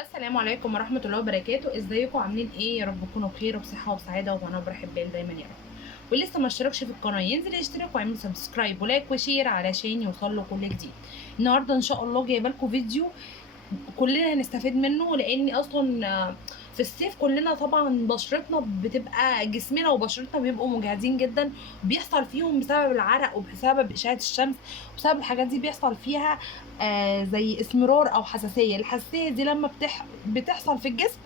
السلام عليكم ورحمة الله وبركاته. ازيكم عاملين ايه؟ يا رب تكونوا بخير وبصحة وسعادة وبنبرة حبال دايما يا رب. واللي لسه ما اشتركش في القناة ينزل يشترك ويعمل سبسكرايب ولايك وشير علشان يوصله كل جديد. النهارده ان شاء الله جايبه لكم فيديو كلنا هنستفيد منه، لاني اصلا في الصيف كلنا طبعا بشرتنا بتبقى جسمنا وبشرتنا بيبقوا مجهدين جدا، بيحصل فيهم بسبب العرق وبسبب اشعه الشمس وبسبب الحاجات دي بيحصل فيها زي اسمرار او حساسيه. الحساسيه دي لما بتحصل في الجسم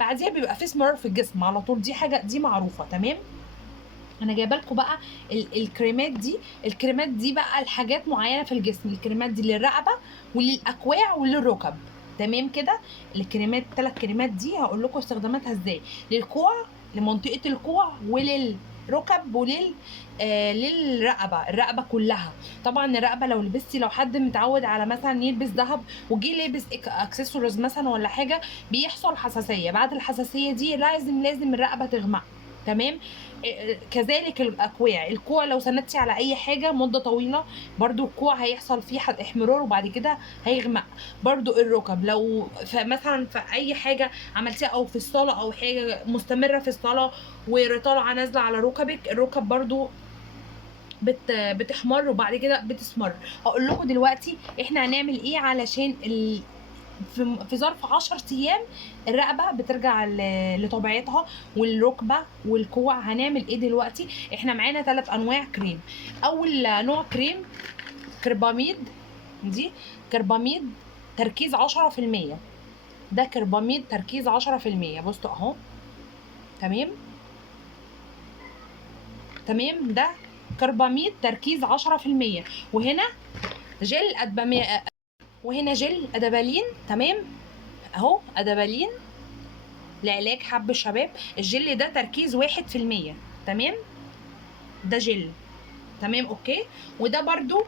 بعديها بيبقى في اسمرار في الجسم على طول، دي حاجه دي معروفه. تمام. انا جايبه لكم بقى الكريمات دي بقى الحاجات معينه في الجسم. الكريمات دي للرقبه وللاكواع وللركب. تمام كده. الثلاث كريمات دي هقول لكم استخداماتها ازاي. للكوع، لمنطقه الكوع وللركب للرقبه، الرقبه كلها. طبعا الرقبه لو حد متعود على مثلا يلبس ذهب وجي لابس اكسسوارز مثلا ولا حاجه بيحصل حساسيه. بعد الحساسيه دي لازم الرقبه تغمق. تمام. كذلك الاكواع، الكوع لو سندتي على اي حاجه مده طويله برضو الكوع هيحصل فيه احمرار وبعد كده هيغمق. برضو الركب لو مثلا في اي حاجه عملتيها او في الصاله او حاجه مستمره في الصاله وطالعه نازله على ركبك، الركب برضو بتحمر وبعد كده بتسمر. هقول لكم دلوقتي احنا هنعمل ايه علشان في ظرف 10 ايام الرقبه بترجع لطبيعتها، والركبه والكوع. هنعمل ايه دلوقتي؟ احنا معانا 3 انواع كريم. اول نوع كريم كرباميد. دي كرباميد تركيز 10%. ده كرباميد تركيز 10%. بصوا اهو. تمام. تمام. ده كرباميد تركيز 10%. وهنا جل وهنا جل ادبالين. تمام. اهو ادبالين لعلاج حب الشباب. الجل ده تركيز 1%. تمام. ده جل. تمام. اوكي. وده برضو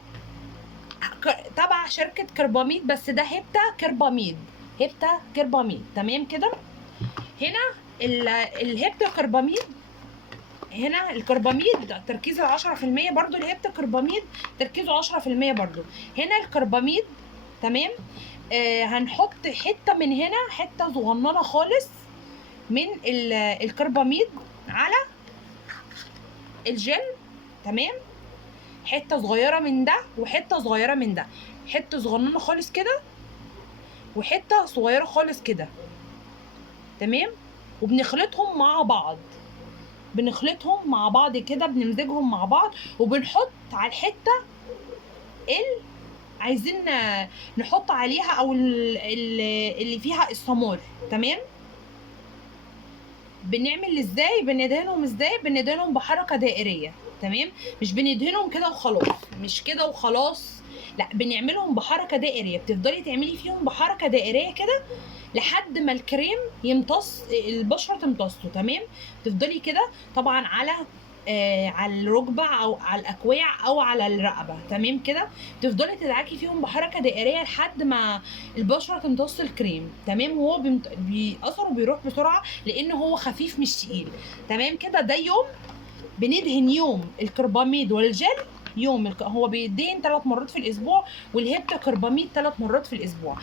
تبع شركة كرباميد بس ده هيبتا كرباميد. هيبتا كرباميد. تمام كده. هنا الهيبتا كرباميد، هنا الكرباميد تركيزه 10%. برضو الهيبتا كرباميد تركيزه 10% برضو. هنا الكرباميد. تمام. هنحط حتة من هنا، حتة صغننة خالص من الكرباميد على الجل. تمام. حته صغيره من ده وحته صغيره من ده، حته صغننه خالص كده وحته صغيره خالص كده. تمام. وبنخلطهم مع بعض، بنخلطهم مع بعض كده، بنمزجهم مع بعض وبنحط على الحته اللي عايزين نحط عليها او اللي فيها السمار. تمام. بنعمل ازاي؟ بندهنهم بحركه دائريه. تمام. مش بندهنهم كده وخلاص، مش كده وخلاص، لا بنعملهم بحركه دائريه. بتفضلي تعملي فيهم بحركه دائريه كده لحد ما الكريم يمتص، البشره تمتصه. تمام. تفضلي كده طبعا على الركبه او على الاكواع او على الرقبه. تمام كده. تفضلي تدعكي فيهم بحركه دائريه لحد ما البشره تمتص الكريم. تمام. وهو اثره بيروح بسرعه لان هو خفيف مش تقيل. تمام كده. ده يوم بندهن يوم الكرباميد والجل. هو بيدهن 3 مرات في الاسبوع، والهيبتا كرباميد 3 مرات في الاسبوع.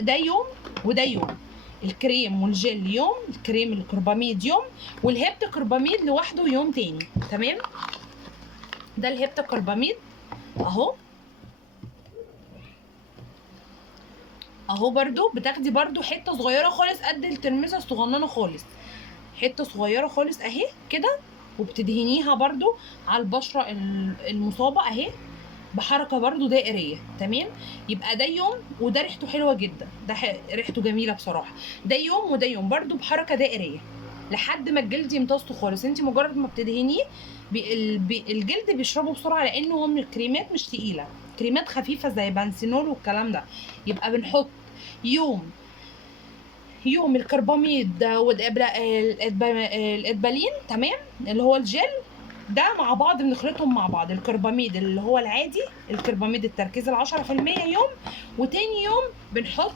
ده يوم وده يوم. الكريم والجل يوم، الكريم الكرباميد يوم، والهيبتا كرباميد لوحده يوم تاني. تمام. ده الهيبتا كرباميد اهو. اهو برضو بتاخدي برضو حته صغيره خالص قد الترمسه الصغننه خالص، حته صغيره خالص اهي كده، وبتدهنيها برضو على البشره المصابه اهي بحركه برضو دائريه. تمام. يبقى ده يوم وده ريحته حلوه جدا، ده ريحته جميله بصراحه. ده يوم وده يوم برضو بحركه دائريه لحد ما الجلد يمتصه خالص. انت مجرد ما بتدهنيه الجلد بيشربه بسرعه لانه هو من الكريمات مش تقيله، كريمات خفيفه زي بنسينول والكلام ده. يبقى بنحط يوم الكرباميد والادبالين. تمام. اللي هو الجل ده مع بعض بنخلطهم مع بعض. الكرباميد اللي هو العادي، الكرباميد التركيز 10% يوم، وتاني يوم بنحط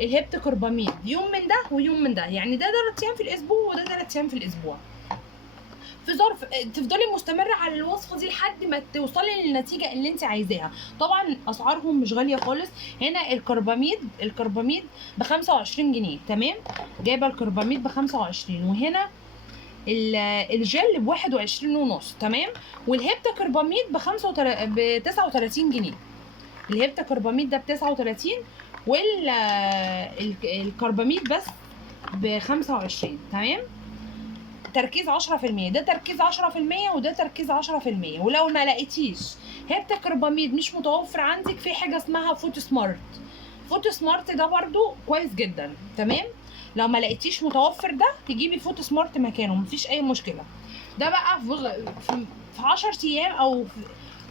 الهبت كرباميد يوم من ده ويوم من ده. يعني ده 3 ايام في الاسبوع وده 3 ايام في الاسبوع. في ظرف تفضلي مستمره على الوصفه دي لحد ما توصلي للنتيجه اللي انت عايزاها. طبعا اسعارهم مش غاليه خالص. هنا الكرباميد ب 25 جنيه، تمام. جايبه الكرباميد ب 25، وهنا الجل ب 21 ونص، تمام. والهيبتا كرباميد ب 39 جنيه. الهيبتا كرباميد ده ب 39، والكرباميد بس ب 25، تمام. تركيز 10%، ده تركيز 10% وده تركيز 10%. ولو ما لقيتيش هيبتا كرباميد مش متوفر عندك، في حاجه اسمها فوتو سمارت. فوتو سمارت ده برضو كويس جدا، تمام. لو ما لقيتيش متوفر ده تجيبي فوتو سمارت مكانه، مفيش اي مشكله. ده بقى في 10 ايام او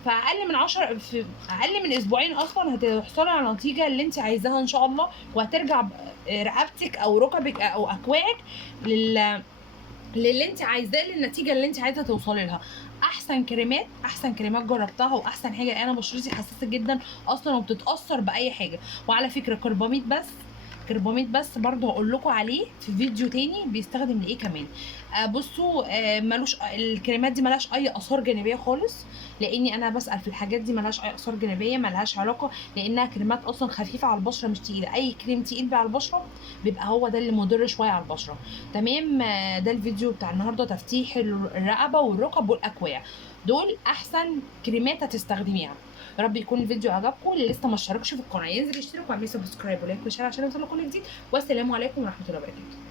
في اقل من 10، في اقل من اسبوعين اصلا هتحصلي على النتيجه اللي انت عايزاها ان شاء الله. وهترجع رقبتك او ركبك او اكواعك للي انت عايزاه، للنتيجه اللي انت عايزه توصلي لها. احسن كريمات جربتها، واحسن حاجه. انا بشرتي حساسه جدا اصلا وبتتاثر باي حاجه. وعلى فكره كرباميد بس برضه هقول لكم عليه في فيديو تاني بيستخدم لايه كمان. بصوا، ملوش الكريمات دي ملهاش اي اثار جانبيه خالص. لاني انا بسال في الحاجات دي ملهاش اي اثار جانبيه، ملهاش علاقه. لانها كريمات اصلا خفيفه على البشره مش تقيله. اي كريم تقيل على البشره بيبقى هو ده اللي مضر شويه على البشره، تمام. ده الفيديو بتاع النهارده، تفتيح الرقبه والركب والاكواع. دول احسن كريمات هتستخدميها. يا رب يكون الفيديو عجبكم. اللي لسه ما اشتركش في القناه ينزل يشترك ويعمل سبسكرايب ولايك وشير عشان يوصل لكم جديد. والسلام عليكم ورحمه الله وبركاته.